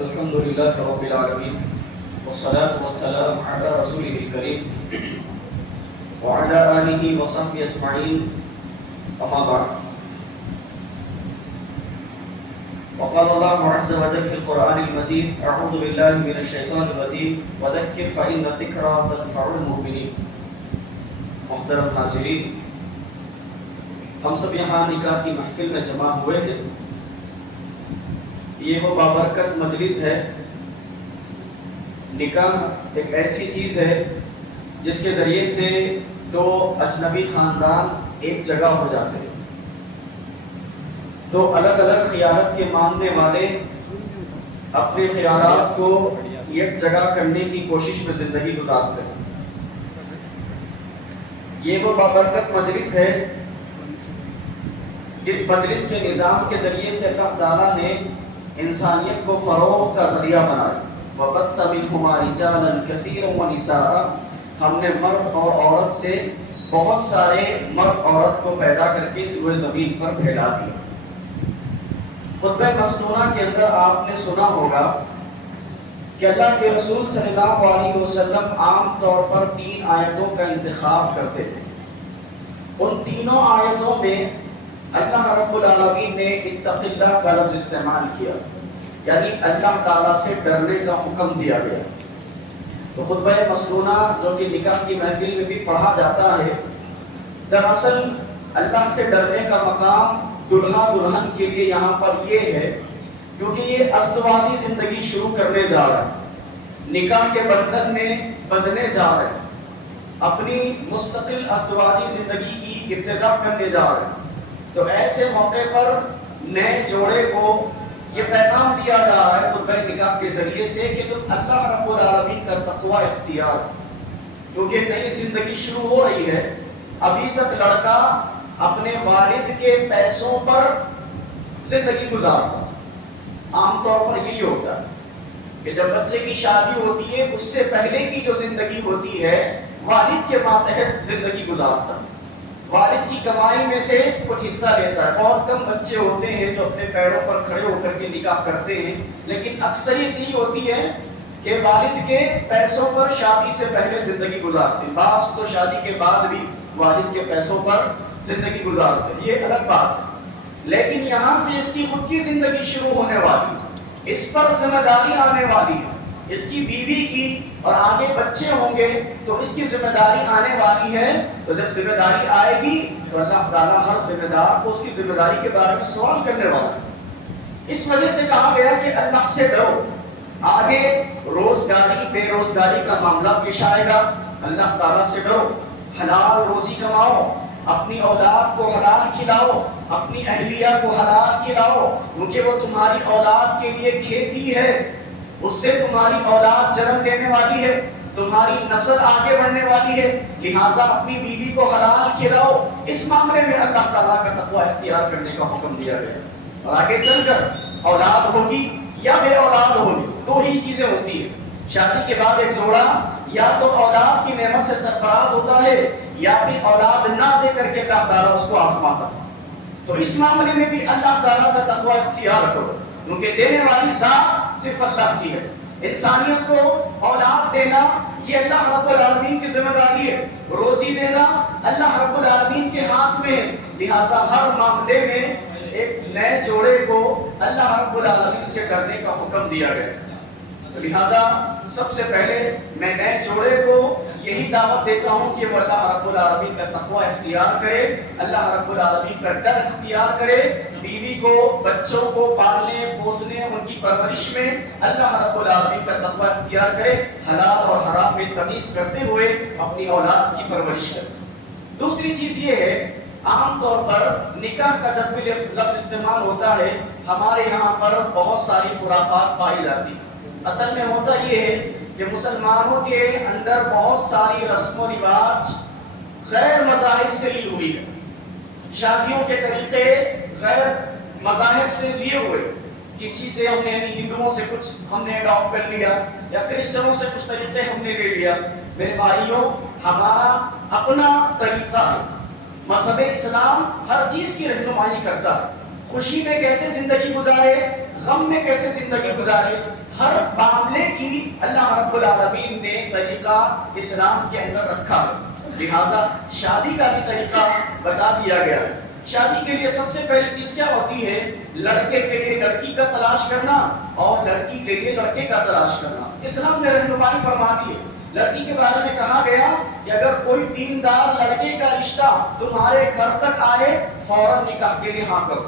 الحمد لله رب العالمين والصلاة والسلام على رسوله الكريم وعلى آله وصحبه أجمعين أما بعد وقال الله عز وجل في القرآن المجيد أعوذ بالله من الشيطان الرجيم وذكر فإن الذكرى تنفع المؤمنين. محترم ناظرین، ہم سب یہاں نکاح کی محفل میں جمع ہوئے ہیں. یہ وہ بابرکت مجلس ہے. نکاح ایک ایسی چیز ہے جس کے ذریعے سے دو اجنبی خاندان ایک جگہ ہو جاتے ہیں. دو الگ الگ خیالت کے ماننے والے اپنے خیالات کو ایک جگہ کرنے کی کوشش میں زندگی گزارتے ہیں. یہ وہ بابرکت مجلس ہے جس مجلس کے نظام کے ذریعے سے اللہ تعالیٰ نے انسانیت کو فروغ کا ذریعہ بنایا. وَبَثَّ مِنْهُمَا رِجَالًا كَثِيرًا وَنِسَاءً. ہم نے مرد اور عورت سے بہت سارے مرد عورت کو پیدا کر کے سوئے زمین پر پھیلا دیا. خطبہ مسنونہ کے اندر آپ نے سنا ہوگا کہ اللہ کے رسول صلی اللہ علیہ وسلم عام طور پر 3 آیتوں کا انتخاب کرتے تھے. ان تینوں آیتوں میں اللہ رب العالمین نے اتق اللہ کا لفظ استعمال کیا، یعنی اللہ تعالیٰ سے ڈرنے کا حکم دیا گیا. تو خطبہ مسنونہ جو کہ نکاح کی محفل میں بھی پڑھا جاتا ہے، دراصل اللہ سے ڈرنے کا مقام دلہا دلہن کے لیے یہاں پر یہ ہے کیونکہ یہ ازدواجی زندگی شروع کرنے جا رہا ہے، نکاح کے بندھن میں بندھنے جا رہے ہیں، اپنی مستقل ازدواجی زندگی کی ابتدا کرنے جا رہے ہیں. تو ایسے موقع پر نئے جوڑے کو یہ پیغام دیا جا رہا ہے خطبہ نکاح کے ذریعے سے کہ تم اللہ رب العالمین کا تقوی اختیار، کیونکہ نئی زندگی شروع ہو رہی ہے. ابھی تک لڑکا اپنے والد کے پیسوں پر زندگی گزارتا. عام طور پر یہی ہوتا ہے کہ جب بچے کی شادی ہوتی ہے اس سے پہلے کی جو زندگی ہوتی ہے والد کے ماتحت زندگی گزارتا ہے، والد کی کمائی میں سے کچھ حصہ لیتا ہے. بہت کم بچے ہوتے ہیں جو اپنے پیروں پر کھڑے ہو کر کے نکاح کرتے ہیں، لیکن اکثریت یہ ہوتی ہے کہ والد کے پیسوں پر شادی سے پہلے زندگی گزارتے ہیں. بعض تو شادی کے بعد بھی والد کے پیسوں پر زندگی گزارتے ہیں، یہ الگ بات ہے. لیکن یہاں سے اس کی خود کی زندگی شروع ہونے والی ہے، اس پر ذمہ داری آنے والی ہے، اس کی بیوی کی، اور آگے بچے ہوں گے تو اس کی ذمہ داری آنے والی ہے. تو جب ذمہ داری آئے گی تو اللہ تعالیٰ ہر ذمہ دار کو اس کی ذمہ داری کے بارے میں سوال کرنے والا ہے. اس وجہ سے کہا گیا کہ اللہ سے ڈرو. آگے روزگاری بے روزگاری کا معاملہ پیش آئے گا. اللہ تعالیٰ سے ڈرو، حلال روزی کماؤ، اپنی اولاد کو حلال کھلاؤ، اپنی اہلیہ کو حلال کھلاؤ، کیونکہ وہ تمہاری اولاد کے لیے کھیتی ہے، اس سے تمہاری اولاد جنم لینے والی ہے، تمہاری نسل آگے بڑھنے والی ہے. لہٰذا اپنی بیوی کو حلال کھلاؤ. اس معاملے میں اللہ تعالیٰ کا تقوی اختیار کرنے کا حکم دیا گیا. اور آگے چل کر اولاد ہوگی یا بے اولاد ہوگی، 2 ہی چیزیں ہوتی ہیں. شادی کے بعد ایک جوڑا یا تو اولاد کی نعمت سے سرفراز ہوتا ہے یا پھر اولاد نہ دے کر کے اللہ تعالیٰ اس کو آزماتا. تو اس معاملے میں بھی اللہ تعالیٰ کا تقوی اختیار کرو، کیونکہ دینے والی ذات صرف اللہ کی ہے. انسانیت کو اولاد دینا یہ اللہ رب العالمین کی ذمہ داری ہے، روزی دینا اللہ رب العالمین کے ہاتھ میں ہے. لہٰذا ہر معاملے میں ایک نئے جوڑے کو اللہ رب العالمین سے ڈرنے کا حکم دیا گیا. لہذا سب سے پہلے میں نئے جوڑے کو یہی دعوت دیتا ہوں کہ وہ اللہ رب العالمین کا تقوی اختیار کرے، اللہ رب العالمین کا ڈر اختیار کرے. بیوی کو، بچوں کو پالنے پوسنے، ان کی پرورش میں اللہ رب العالمین کا تقوی اختیار کرے. حلال اور حرام میں تمیز کرتے ہوئے اپنی اولاد کی پرورش کرے. دوسری چیز یہ ہے، عام طور پر نکاح کا جب بھی لفظ استعمال ہوتا ہے ہمارے یہاں پر بہت ساری خرافات پائی جاتی ہیں. اصل میں ہوتا یہ ہے کہ مسلمانوں کے اندر بہت ساری رسم و رواج غیر مذاہب سے لی ہوئی ہے. شادیوں کے طریقے غیر مذاہب سے لیے ہوئے. کسی سے ہم نے ہندوؤں سے کچھ ہم نے اڈاپٹ کر لیا یا کرسچنوں سے کچھ طریقے ہم نے لے لیا. میرے بھائیوں، ہمارا اپنا طریقہ ہے. مذہب اسلام ہر چیز کی رہنمائی کرتا ہے. خوشی میں کیسے زندگی گزارے، غم میں کیسے زندگی گزارے، ہر معاملے کی اللہ رب العالمین نے طریقہ اسلام کے اندر رکھا ہے، لہذا شادی کا بھی طریقہ بتا دیا گیا ہے۔ شادی کے لیے سب سے پہلی چیز کیا ہوتی ہے؟ لڑکے کے لیے لڑکی کا تلاش کرنا اور لڑکی کے لیے لڑکے کا تلاش کرنا۔ اسلام نے رہنمائی فرما دی ہے۔ لڑکی کے بارے میں کہا گیا کہ اگر کوئی دیندار لڑکے کا رشتہ تمہارے گھر تک آئے فوراً نکاح کے لیے ہاں کرو،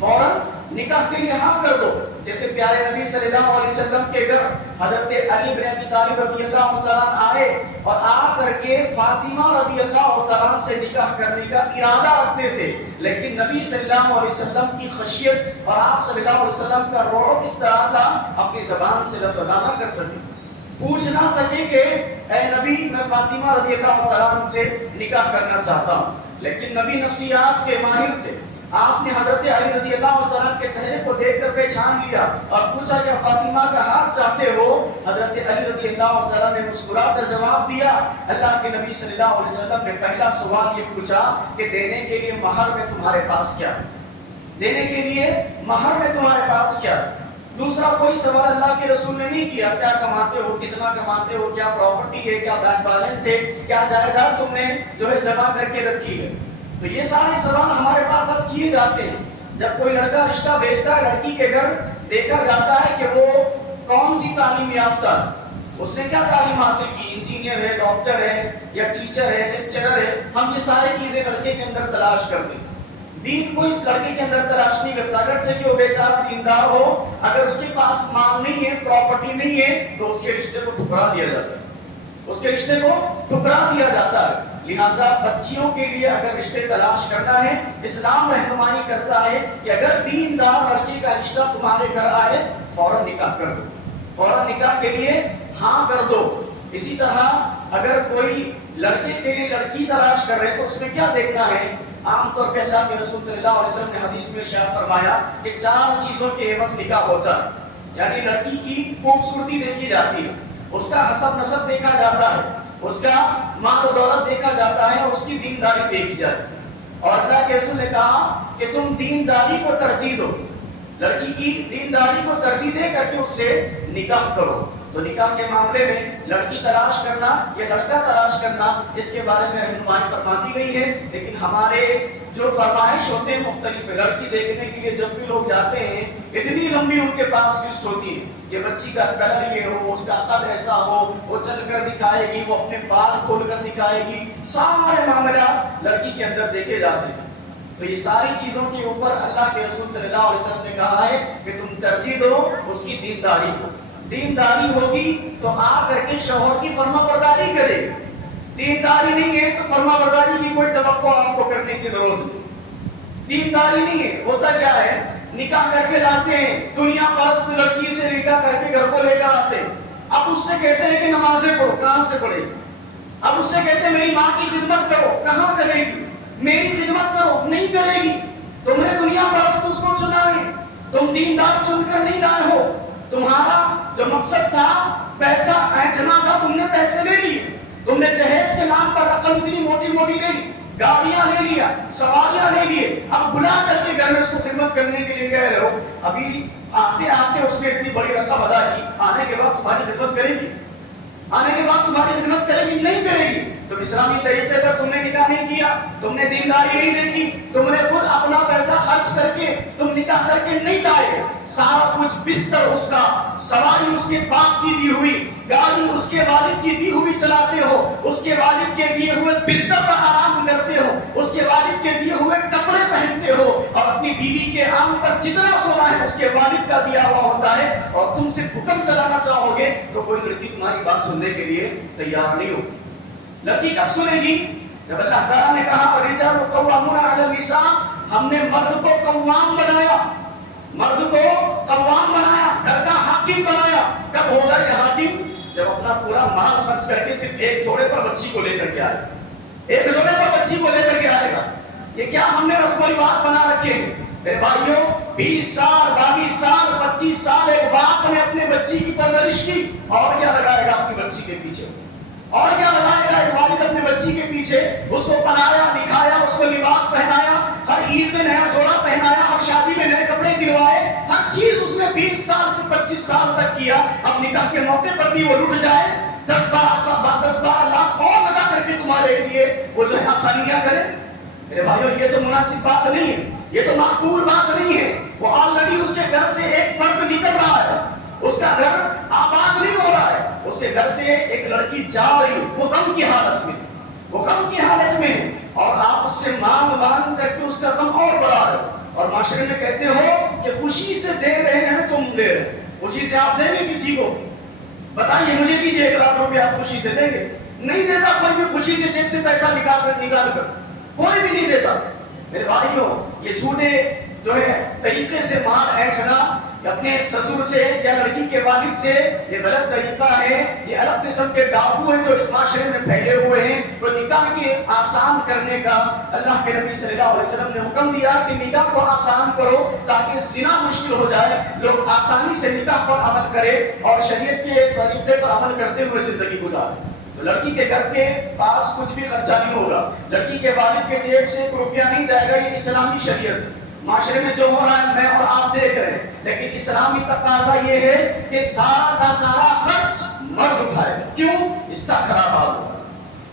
فوراً نکاح کے لیے ہاں کر دو۔ جیسے پیارے نبی صلی اللہ علیہ وسلم کے گھر حضرت علی بن ابی طالب رضی اللہ تعالیٰ آئے اور آ کر کے فاطمہ رضی اللہ تعالیٰ سے نکاح کرنے کا ارادہ رکھتے تھے، لیکن نبی صلی اللہ علیہ وسلم کی خشیت اور آپ صلی اللہ علیہ وسلم کا رعب اس طرح تھا اپنی زبان سے لفظ ادا نہ کر سکے، پوچھ نہ سکے کہ اے نبی میں فاطمہ رضی اللہ تعالیٰ سے نکاح کرنا چاہتا ہوں۔ لیکن نبی نفسیات کے ماہر تھے، آپ نے حضرت علی رضی اللہ تعالیٰ کے چہرے کو دیکھ کر پہچان لیا اور پوچھا کہ فاطمہ کا ہاتھ چاہتے ہو؟ حضرت علی رضی اللہ تعالیٰ نے مسکرا کر جواب دیا۔ اللہ کے نبی صلی اللہ علیہ وسلم نے پہلا سوال یہ پوچھا کہ دینے کے لیے مہر میں تمہارے پاس کیا ہے؟ دینے کے لیے مہر میں تمہارے پاس کیا ہے؟ دوسرا کوئی سوال اللہ کے رسول نے نہیں کیا، کیا کماتے ہو، کتنا کماتے ہو، کیا پراپرٹی ہے، کیا بینک بیلنس ہے، کیا جائیداد تم نے جو ہے جمع کر کے رکھی ہے۔ تو یہ سارے سوال ہمارے پاس آج کیے جاتے ہیں۔ جب کوئی لڑکا رشتہ بھیجتا ہے لڑکی کے گھر، دیکھا جاتا ہے کہ وہ کون سی تعلیم یافتہ ہے، اس نے کیا تعلیم حاصل کی، انجینئر ہے، ڈاکٹر ہے یا ٹیچر ہے، لیکچرر ہے۔ ہم یہ ساری چیزیں لڑکے کے اندر تلاش کرتے ہیں۔ دین کوئی لڑکے کے اندر تلاش نہیں کرتا، اگرچہ کہ وہ بیچارہ دیندار ہو، اگر اس کے پاس مال نہیں ہے، پراپرٹی نہیں ہے، تو اس کے رشتے کو ٹھکرا دیا جاتا ہے، اس کے رشتے کو ٹھکرا دیا جاتا ہے۔ لہٰذا بچیوں کے لیے اگر رشتے تلاش کرنا ہے، اسلام رہنمائی کرتا ہے کہ اگر دیندار لڑکے کا رشتہ تمہارے گھر آئے فوراً نکاح کر دو، فوراً نکاح کے لیے ہاں کر دو۔ اسی طرح اگر کوئی لڑکے کے لیے لڑکی تلاش کر رہے تو اس میں کیا دیکھنا ہے؟ عام طور پہ اللہ کے رسول صلی اللہ علیہ وسلم نے حدیث میں ارشاد فرمایا کہ 4 چیزوں کے عوض نکاح ہوتا ہے، یعنی لڑکی کی خوبصورتی دیکھی جاتی ہے، اس کا حسب نسب دیکھا جاتا ہے، اس کا مال و دولت دیکھا جاتا ہے اور اس کی دینداری دیکھی جاتی ہے۔ اور اللہ کے رسول نے کہا کہ تم دینداری کو ترجیح دو، لڑکی کی دینداری کو ترجیح دے کر کے اس سے نکاح کرو۔ تو نکاح کے معاملے میں لڑکی تلاش کرنا یا لڑکا تلاش کرنا، اس کے بارے میں رہنمائی فرما دی گئی ہے، لیکن ہمارے جو فرمائش ہوتے ہیں مختلف ہے۔ لڑکی دیکھنے کے لیے جب بھی لوگ جاتے ہیں اتنی لمبی ان کے پاس لسٹ ہوتی ہے کہ بچی کا کلر یہ ہو، اس کا قد ایسا ہو، وہ چل کر دکھائے گی، وہ اپنے بال کھول کر دکھائے گی، سارے معاملات لڑکی کے اندر دیکھے جاتے ہیں۔ تو یہ ساری چیزوں کے اوپر اللہ کے رسول صلی اللہ علیہ وسلم نے کہا ہے کہ تم ترجیح دو اس کی دینداری کو۔ دینداری ہوگی تو آ کر کے شوہر کی فرما برداری کرے، دینداری نہیں ہے تو فرما برداری کی کوئی توقع آپ کو کرنے کی ضرورت نہیں۔ دینداری نہیں ہے، ہوتا کیا ہے، نکاح کر کے لاتے ہیں، دنیا پرست لڑکی سے نکاح کر کے گھر کو لے کر آتے ہیں، اب اس سے کہتے ہیں کہ نمازیں پڑھو، کہاں سے پڑھے گی؟ اب اس سے کہتے ہیں میری ماں کی خدمت کرو، کہاں کرے گی؟ میری خدمت کرو، نہیں کرے گی۔ تم نے دنیا پرست اس کو چنا ہے، تم دیندار چن کر نہیں لائے ہو۔ تمہارا جو مقصد تھا پیسہ جمع تھا، تم نے پیسے لے لیے، تم نے جہیز کے نام پر رقم اتنی موٹی موٹی لے لی، گاڑیاں لے لیا، سواریاں لے لیے، اب بلا کر کے گھر میں اس کو خدمت کرنے کے لیے کہہ رہے ہو۔ ابھی آتے آتے اس نے اتنی بڑی رقم ادا کی، آنے کے بعد تمہاری خدمت کرے گی؟ آنے کے بعد تمہاری خدمت کرے گی؟ نہیں کرے گی۔ تو اسلامی طریقے پر تم نے نکاح نہیں کیا، تم نے دینداری نہیں دیکھی، تم نے خود اپنا پیسہ خرچ کر کے تم نکاح کر کے نہیں لائے، سارا کچھ بستر اس کا، سواری اس کے باپ کی دی ہوئی، گاڑی اس کے والد کی دی ہوئی چلاتے ہو، اس کے والد کے دیے ہوئے بستر پر آرام کرتے ہو، اس کے والد کے دیے ہوئے کپڑے پہنتے ہو، اور اپنی بیوی کے آنگ پر جتنا سونا ہے اس کے والد کا دیا ہوا ہوتا ہے، اور تم صرف حکم چلانا چاہو گے تو کوئی لڑکی تمہاری بات سننے کے لیے تیار نہیں ہوگی۔ لڑکی کب سنے گی؟ جب اللہ تعالیٰ نے کہا الرجال قوامون علی النساء، ہم نے مرد کو قوام بنایا، مرد کو قوام بنایا، گھر کا حاکم بنایا۔ کب ہوگا یہ حاکم؟ جب اپنا پورا مال خرچ کر کے صرف ایک جوڑے پر بچی کو لے کر کے آئے، ایک جوڑے پر بچی کو لے کر کے آئے گا۔ یہ کیا ہم نے رسم و رواج بنا رکھے ہیں؟ میرے بھائیوں، 20 سال 22 سال 25 سال ایک باپ نے اپنے بچی کی پرورش کی، اور کیا لگائے گا اپنی بچی کے پیچھے؟ اور کیا لگائے گا ایک والد اپنے بچی کے پیچھے؟ اس کو پڑھایا لکھایا، اس کو لباس پہنایا، ہر عید میں نیا جوڑا پہنایا، ہر شادی میں نئے کپڑے دلوائے، ہر چیز اس نے نے 20 سال سے 25 سال تک کیا، اب نکاح کے موقع پر بھی وہ لٹ جائے 10-12 لاکھ اور لگا کر کے تمہارے لیے وہ جو ہے آسانیاں کرے؟ میرے بھائیو یہ تو مناسب بات نہیں ہے، یہ تو معقول بات نہیں ہے۔ وہ آلریڈی اس کے گھر سے ایک فرد نکل رہا ہے، اس کا گھر آباد نہیں ہو رہا ہے، اس کے گھر سے ایک لڑکی جا رہی ہے، وہ غم کی حالت میں، وہ غم کی حالت میں ہے، اور آپ اس سے مانگ کر کے اس کا غم اور بڑھا رہے ہو، اور معاشرے میں کہتے ہو کہ خوشی سے دے رہے ہیں تم دے رہے، خوشی سے آپ دیں گے کسی کو؟ بتائیے مجھے دیجیے 1 لاکھ روپے آپ خوشی سے دیں گے؟ نہیں دیتا کوئی بھی خوشی سے جیب سے پیسہ نکال کر کوئی بھی نہیں دیتا۔ میرے بھائیوں یہ جھوٹے جو ہے طریقے سے مال اینٹھنا اپنے سسر سے یا لڑکی کے والد سے، یہ غلط طریقہ ہے، یہ الگ قسم کے ڈاکو ہیں جو اس معاشرے میں پھیلے ہوئے ہیں۔ تو نکاح کے آسان کرنے کا اللہ کے نبی صلی اللہ علیہ وسلم نے حکم دیا کہ نکاح کو آسان کرو تاکہ زنا مشکل ہو جائے، لوگ آسانی سے نکاح پر عمل کرے اور شریعت کے طریقے پر عمل کرتے ہوئے زندگی گزارے۔ تو لڑکی کے گھر کے پاس کچھ بھی خرچہ نہیں ہوگا، لڑکی کے والد کے جیب سے 1 روپیہ نہیں جائے گا، یہ اسلامی شریعت ہے۔ معاشرے میں جو ہو رہا ہے میں اور آپ دیکھ رہے ہیں، لیکن اسلامی تقاضا یہ ہے کہ سارا کا سارا خرچ مرد اٹھائے گا۔ کیوں؟ اس کا خراب حال ہوگا،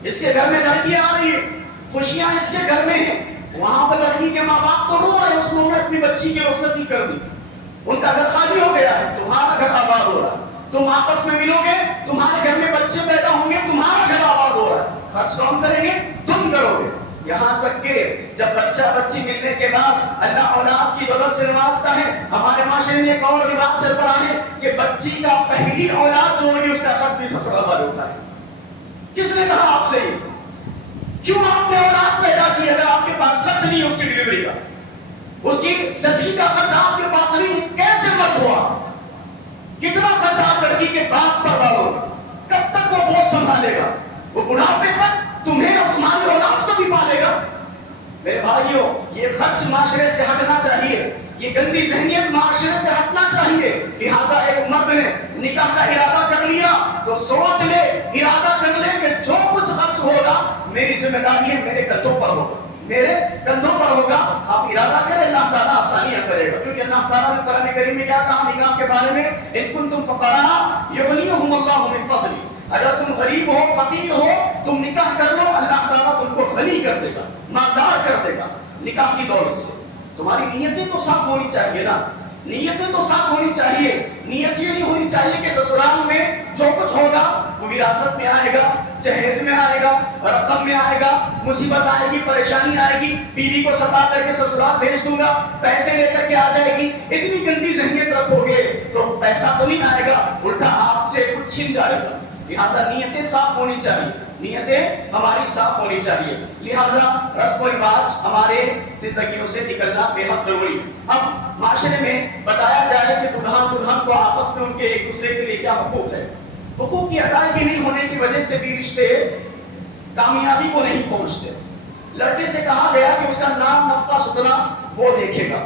اس کے گھر میں لڑکی آ رہی ہے، خوشیاں اس کے گھر میں ہیں، وہاں پر لڑکی کے ماں باپ کو رو رہے ہیں، اس نے اپنی بچی کی رخصتی کر دی، ان کا گھر خالی ہو گیا ہے، تمہارا گھر آباد ہو رہا ہے، تم آپس میں ملو گے، تمہارے گھر میں بچے پیدا ہوں گے، تمہارا گھر آباد ہو رہا ہے، خرچ کون کریں گے؟ تم کرو گے۔ یہاں تک کہ جب بچہ بچی ملنے کے بعد اللہ اولاد کی دولت سے نوازتا ہے، ہمارے معاشرے میں ایک اور رواج چل پڑا ہے کہ بچی کا پہلی اولاد جو ہوگی اس کا خرچ بھی سسرال والے اٹھائے۔ کس نے کہا آپ سے؟ کیوں آپ نے اولاد پیدا کی اگر آپ کے پاس خرچ نہیں اس کی ڈلیوری کا، اس کی سچی کا خرچ آپ کے پاس نہیں؟ کیسے مت ہوا؟ کتنا خرچ آپ لڑکی کے باپ پر ڈالو؟ کب تک وہ بوجھ سنبھالے گا؟ وہ بڑھاپے تک تمہیں اور تمہاری اولاد کو بھی پالے گا؟ میرے بھائیوں یہ خرچ معاشرے سے ہٹنا چاہیے، یہ گندی ذہنیت معاشرے سے ہٹنا چاہیے۔ لہٰذا ایک مرد نے نکاح کا ارادہ کر لیا تو سوچ لے، ارادہ کر لے کہ جو کچھ خرچ ہوگا میری ذمہ داری ہے، میرے کندھوں پر ہوگا، میرے کندھوں پر ہوگا۔ آپ ارادہ کریں، اللہ تعالیٰ آسانیاں کرے گا، کیونکہ اللہ تعالیٰ نے قرآن کریم میں کیا کہا نکاح کے بارے میں؟ ان کنتم فقراء یغنیہم اللہ من فضلہ، اگر تم غریب ہو، فقیر ہو، تم نکاح کر لو، اللہ تعالیٰ تم کو غنی کر دے گا، مالدار کر دے گا نکاح کی دولت سے۔ تمہاری نیتیں تو صاف ہونی چاہیے نا، نیتیں تو صاف ہونی چاہیے۔ نیت یہ نہیں ہونی چاہیے کہ سسرال میں جو کچھ ہوگا وہ وراثت میں آئے گا، جہیز میں آئے گا، رقم میں آئے گا، مصیبت آئے گی، پریشانی آئے گی، بیوی کو ستا کر کے سسرال بھیج دوں گا، پیسے لے کر کے آ جائے گی۔ اتنی گندی ذہنیت رکھو گے تو پیسہ تو نہیں آئے گا، الٹا آپ سے کچھ چھن جائے گا۔ لہٰذا نیتیں صاف ہونی چاہیے، نیتیں ہماری صاف ہونی چاہیے۔ لہٰذا رسم و رواج ہمارے زندگیوں سے نکلنا بے حد ضروری ہے۔ اب معاشرے میں بتایا جائے کہ دلہن کو آپس میں ان کے ایک دوسرے کے لیے کیا حقوق ہے۔ حقوق کی ادائیگی نہیں ہونے کی وجہ سے بھی رشتے کامیابی کو نہیں پہنچتے۔ لڑکے سے کہا گیا کہ اس کا نام نفقہ ستنا وہ دیکھے گا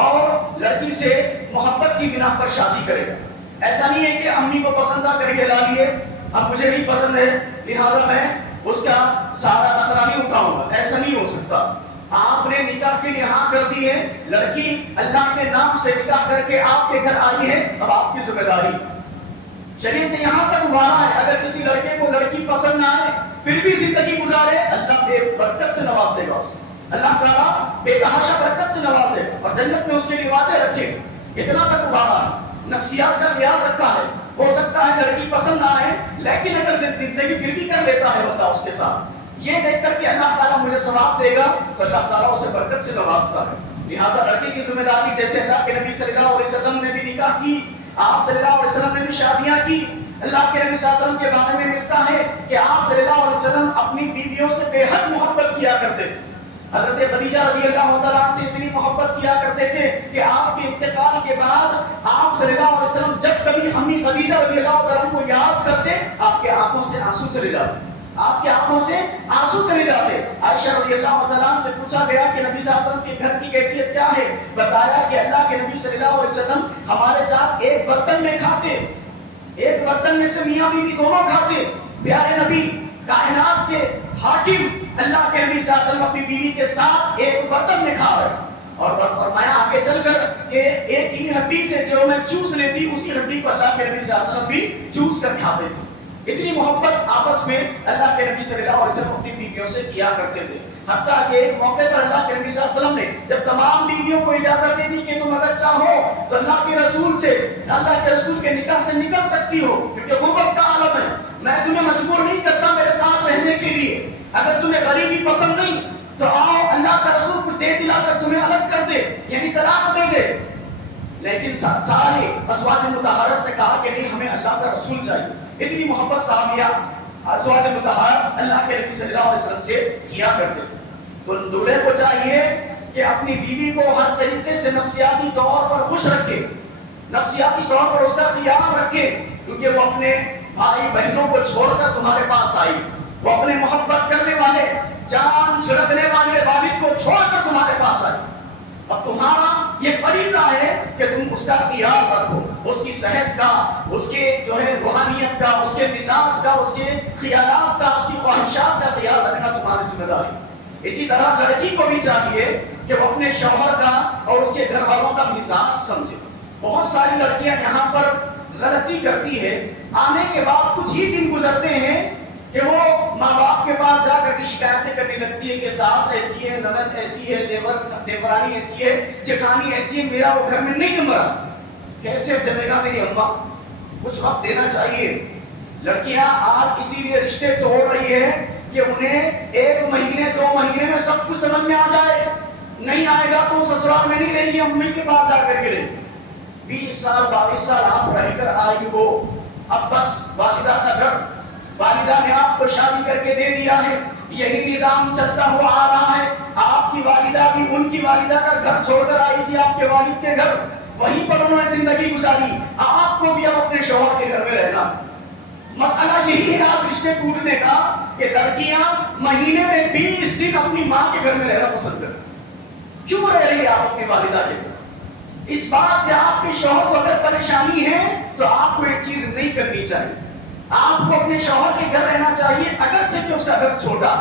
اور لڑکی سے محبت کی بنا پر شادی کرے گا۔ ایسا نہیں ہے کہ امی کو پسند آ کر کے لا لیے، اب مجھے نہیں پسند ہے لہٰذا میں اس کا سارا نخرہ نہیں اٹھاؤں گا، ایسا نہیں ہو سکتا۔ آپ نے نکاح کے لیے ہاں کر دی ہے، لڑکی اللہ کے نام سے نکاح کر کے آپ کے گھر آئی ہے، اب آپ کی ذمہ داری۔ شریعت نے یہاں تک مانا ہے اگر کسی لڑکے کو لڑکی پسند نہ آئے پھر بھی زندگی گزارے، اللہ بے برکت سے نواز دے گا اسے، اللہ تعالیٰ بے تحاشا برکت سے نوازے اور جنت میں اس کے لیے وعدے رکھے۔ اتنا تک ابھارا ہے، نفسیات کا خیال رکھا ہے۔ ہو سکتا ہے لڑکی پسند نہ آئے لیکن اگر زندگی پھر بھی کر لیتا ہے بتا اس کے ساتھ، یہ دیکھ کر کہ اللہ تعالیٰ مجھے ثواب دے گا تو اللہ تعالیٰ اسے برکت سے نوازتا ہے۔ لہٰذا لڑکی کی ذمہ داری، جیسے اللہ کے نبی صلی اللہ علیہ وسلم نے بھی نکاح کی، آپ صلی اللہ علیہ وسلم نے بھی شادیاں کی۔ اللہ کے نبی صلی اللہ علیہ وسلم کے بارے میں ملتا ہے کہ آپ صلی اللہ علیہ وسلم اپنی بیویوں سے بے حد محبت کیا کرتے تھے۔ حضرت خدیجہ رضی اللہ تعالیٰ عنہ سے اتنی محبت کیا کرتے تھے کہ آپ کے انتقال کے بعد آپ صلی اللہ علیہ وسلم جب کبھی امی خدیجہ رضی اللہ تعالیٰ عنہ کو یاد کرتے آپ کے آنکھوں سے آنسو چلے جاتے، آپ کے آنکھوں سے آنسو چلے جاتے۔ عائشہ رضی اللہ تعالیٰ عنہ سے پوچھا گیا کہ نبی صلی اللہ علیہ وسلم کے گھر کی کیفیت کیا ہے؟ بتایا کہ اللہ کے نبی صلی اللہ علیہ وسلم ہمارے ساتھ ایک برتن میں کھاتے، ایک برتن میں سے میاں بیوی دونوں کھاتے۔ پیارے نبی کائنات کے حاکم اللہ کے نبی صلی اللہ علیہ وسلم اپنی بیوی کے ساتھ ایک برتن میں کھا رہے اور فرمایا آگے چل کر کہ ایک ہی ہڈی سے جو میں چوس لیتی اسی ہڈی کو اللہ کے نبی صلی اللہ علیہ وسلم بھی چوس کر کھاتے تھے. اتنی محبت آپس میں اللہ کے نبی صلی اللہ علیہ وسلم اپنی بیویوں سے کیا کرتے تھے. حتیٰ کہ ایک موقع پر اللہ کے نبی صلی اللہ علیہ وسلم نے جب تمام بیویوں کو اجازت دی تھی کہ تم اگر چاہو تو اللہ کے رسول سے اللہ کے رسول کے نکاح سے نکل سکتی ہو کیونکہ غربت کا عالم ہے, میں تمہیں مجبور نہیں کرتا میرے ساتھ رہنے کے لیے, اگر تمہیں غریبی پسند نہیں تو آؤ اللہ کا رسول کچھ دے دلا کر تمہیں الگ کر دے یعنی طلاق دے دے. لیکن سارے ازواج مطہرات نے کہا کہ نہیں ہمیں اللہ کا رسول چاہیے. اتنی محبت صحابیہ ازواج مطہرات اللہ کے نبی صلی اللہ علیہ وسلم سے کیا کرتے تھے. تو دولہے کو چاہیے کہ اپنی بیوی کو ہر طریقے سے نفسیاتی طور پر خوش رکھے, نفسیاتی طور پر اس کا خیال رکھے, کیونکہ وہ اپنے بھائی بہنوں کو چھوڑ کر تمہارے پاس آئی, وہ اپنے محبت کرنے والے جان چھڑکنے والے والد کو چھوڑ کر تمہارے پاس آئی. اب تمہارا یہ فریضہ ہے کہ تم اس کا خیال رکھو, اس کی صحت کا, اس کے جو ہے روحانیت کا, اس کے مزاج کا, اس کے خیالات کا, اس کی خواہشات کا خیال رکھنا تمہاری ذمہ داری. اسی طرح لڑکی کو بھی چاہیے کہ وہ اپنے شوہر کا اور اس کے گھر والوں کا مزاج سمجھے. بہت ساری لڑکیاں یہاں پر غلطی کرتی ہے, آنے کے بعد کچھ ہی دن گزرتے ہیں کہ وہ ماں باپ کے پاس جا کر شکایتیں کرنے لگتی ہے کہ ساس ایسی ہے, نند ایسی ہے, دیورانی ایسی ہے, جٹھانی ایسی ہے, میرا وہ گھر میں نہیں جم رہا. کیسے جمے گا میری اماں؟ کچھ وقت دینا چاہیے. لڑکیاں آج اسی لیے رشتے توڑ رہی ہے کہ انہیں 1 مہینے 2 مہینے میں سب کچھ سمجھ میں آ جائے, نہیں آئے گا تو سسرال میں نہیں رہے گی, امی کے پاس جا کر کے رہے. 20 سال 22 سال آپ رہ کر آئی ہو, اب بس والدہ کا گھر, والدہ نے آپ کو شادی کر کے دے دیا ہے, یہی نظام چلتا ہوا آ رہا ہے. آپ کی والدہ بھی ان کی والدہ کا گھر چھوڑ کر آئی تھی آپ کے والد کے گھر, وہیں پر انہوں نے زندگی گزاری. آپ کو بھی اب اپنے شوہر کے گھر میں رہنا. مسئلہ یہی ہے آپ رشتے ٹوٹنے کا کہ لڑکیاں مہینے میں 20 دن اپنی ماں کے گھر میں رہنا پسند کرتی. کیوں رہ رہی ہے آپ اپنی والدہ کے گھر؟ اس بات سے آپ کے شوہر کو اگر پریشانی ہے تو آپ کو ایک چیز نہیں کرنی چاہیے. آپ کو اپنے شوہر کے گھر رہنا چاہیے, اگرچہ کہ اس کا گھر چھوٹا,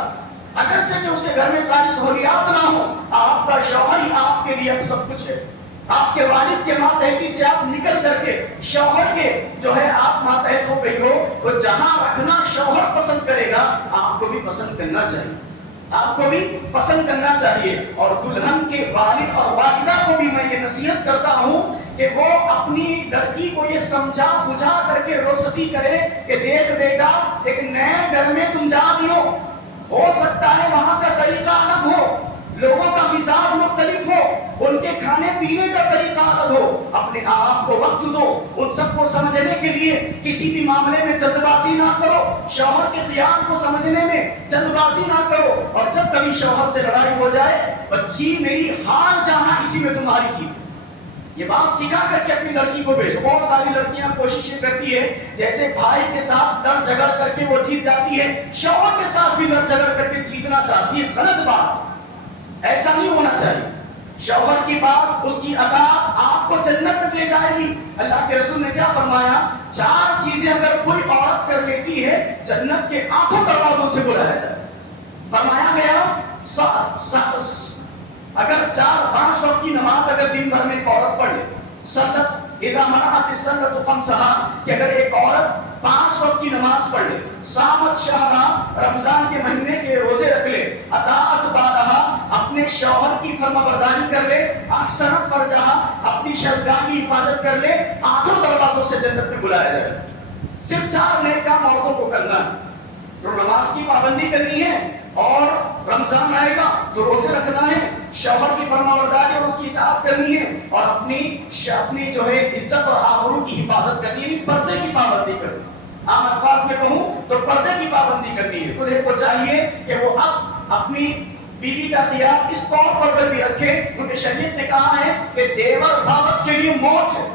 اگرچہ کہ اس کے گھر میں ساری سہولیات نہ ہو. آپ کا شوہر ہی آپ کے لیے اب سب کچھ ہے. آپ کے والد کے ماتحتی سے آپ نکل کر کے شوہر کے جو ہے آپ ماتحت ہو گئی ہو, تو جہاں رکھنا شوہر پسند کرے گا آپ کو بھی پسند کرنا چاہیے, آپ کو بھی پسند کرنا چاہیے. اور دلہن کے والد اور والدہ کو بھی میں یہ نصیحت کرتا ہوں کہ وہ اپنی لڑکی کو یہ سمجھا بجھا کر کے روستی کرے کہ دیکھ بیٹا ایک نئے گھر میں تم جا رہی ہو سکتا ہے وہاں کا طریقہ الگ ہو, لوگوں کا مزاج مختلف ہو, ان کے کھانے پینے کا طریقہ الگ ہو. اپنے آپ کو وقت دو ان سب کو سمجھنے کے لیے, کسی بھی معاملے میں جلد بازی نہ کرو, شوہر کے خیال کو سمجھنے میں جلد بازی نہ کرو. اور جب کبھی شوہر سے لڑائی ہو جائے, بچی میری ہار جانا اسی میں تمہاری جیت. یہ بات سکھا کر کے اپنی لڑکی کو بھیجو. بہت ساری لڑکیاں کوششیں کرتی ہے جیسے بھائی کے ساتھ لڑ جھگڑ کر کے وہ جیت جاتی ہے, شوہر کے ساتھ بھی لڑ جھگڑ کر کے جیتنا چاہتی ہے. غلط بات, ایسا نہیں ہونا چاہیے. شوہر کی بات, اس کی اطاعت آپ کو جنت تک لے جائے گی. اللہ کے رسول نے کیا فرمایا, 4 چیزیں اگر کوئی عورت کر لیتی ہے جنت کے 8 دروازوں سے بلایا جائے. فرمایا گیا اگر 4-5 وقت کی نماز اگر دن بھر میں ایک عورت پڑھ لے, سلت اذا منعت السلت خمسها, کہ اگر ایک عورت 5 وقت کی نماز پڑھ لے, صامت شہرا, رمضان کے مہینے کے روزے رکھ لے, اطاعت بالہا, اپنے شوہر کی فرمانبرداری کر لے, احسنت فرجہا, اپنی شرمگاہ کی حفاظت کر لے, 8 دروازوں سے جنت میں بلایا جائے. صرف 4 نیک کام عورتوں کو کرنا ہے. تو نماز کی پابندی کرنی ہے, اور رمضان آئے گا تو روزے رکھنا ہے, شوہر کی فرمانبرداری اور اس کی اطاعت کرنی ہے, اور اپنی جو ہے عزت اور آبرو کی حفاظت کرنی ہے, پردے کی پابندی کرنی. عام الفاظ میں کہوں تو پردے کی پابندی کرنی ہے. تو کو چاہیے کہ وہ اب اپنی بیوی کا خیال اس طور پر بھی رکھے, کیونکہ شریعت نے کہا ہے کہ دیور بھاوت کے لیے موت ہے.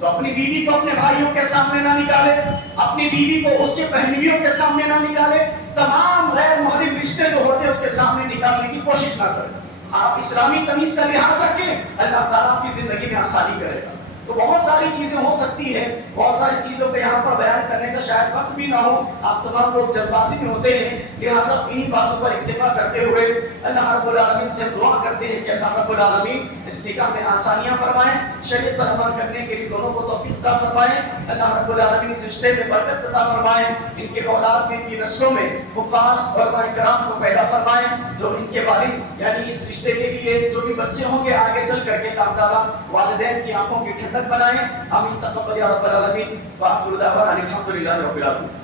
تو اپنی بیوی کو اپنے بھائیوں کے سامنے نہ نکالے, اپنی بیوی کو اس کے بہنویوں کے سامنے نہ نکالے, تمام غیر محرم رشتے جو ہوتے ہیں اس کے سامنے نکالنے کی کوشش نہ کریں. آپ اسلامی تمیز کا لحاظ رکھیں, اللہ تعالیٰ آپ کی زندگی میں آسانی کرے گا. تو بہت ساری چیزیں ہو سکتی ہیں، بہت ساری چیزوں پہ یہاں پر بیان کرنے کا شاید وقت بھی نہ ہو، آپ تمام لوگ جلد بازی میں ہوتے ہیں، لہٰذا انہی باتوں پر اکتفا کرتے ہوئے اللہ رب العالمین سے دعا کرتے ہیں کہ اللہ رب العالمین اس نکاح میں آسانیاں فرمائیں، شریعت پر عمل کرنے کے لیے دونوں کو توفیق عطا فرمائیں، اللہ رب العالمین اس رشتے میں برکت عطا فرمائیں، ان کے اولاد میں، ان کی نسلوں میں حفاظ علماء کرام کو پیدا فرمائیں، جو ان کے والد یعنی اس رشتے کے لیے جو بھی بچے ہوں گے آگے چل کر کے اللہ تعالیٰ والدین کی آنکھوں کی ٹھنڈک بنائیں، آمین تقبل یا رب العالمین، وآخر دعوانا الحمد للہ رب العالمین۔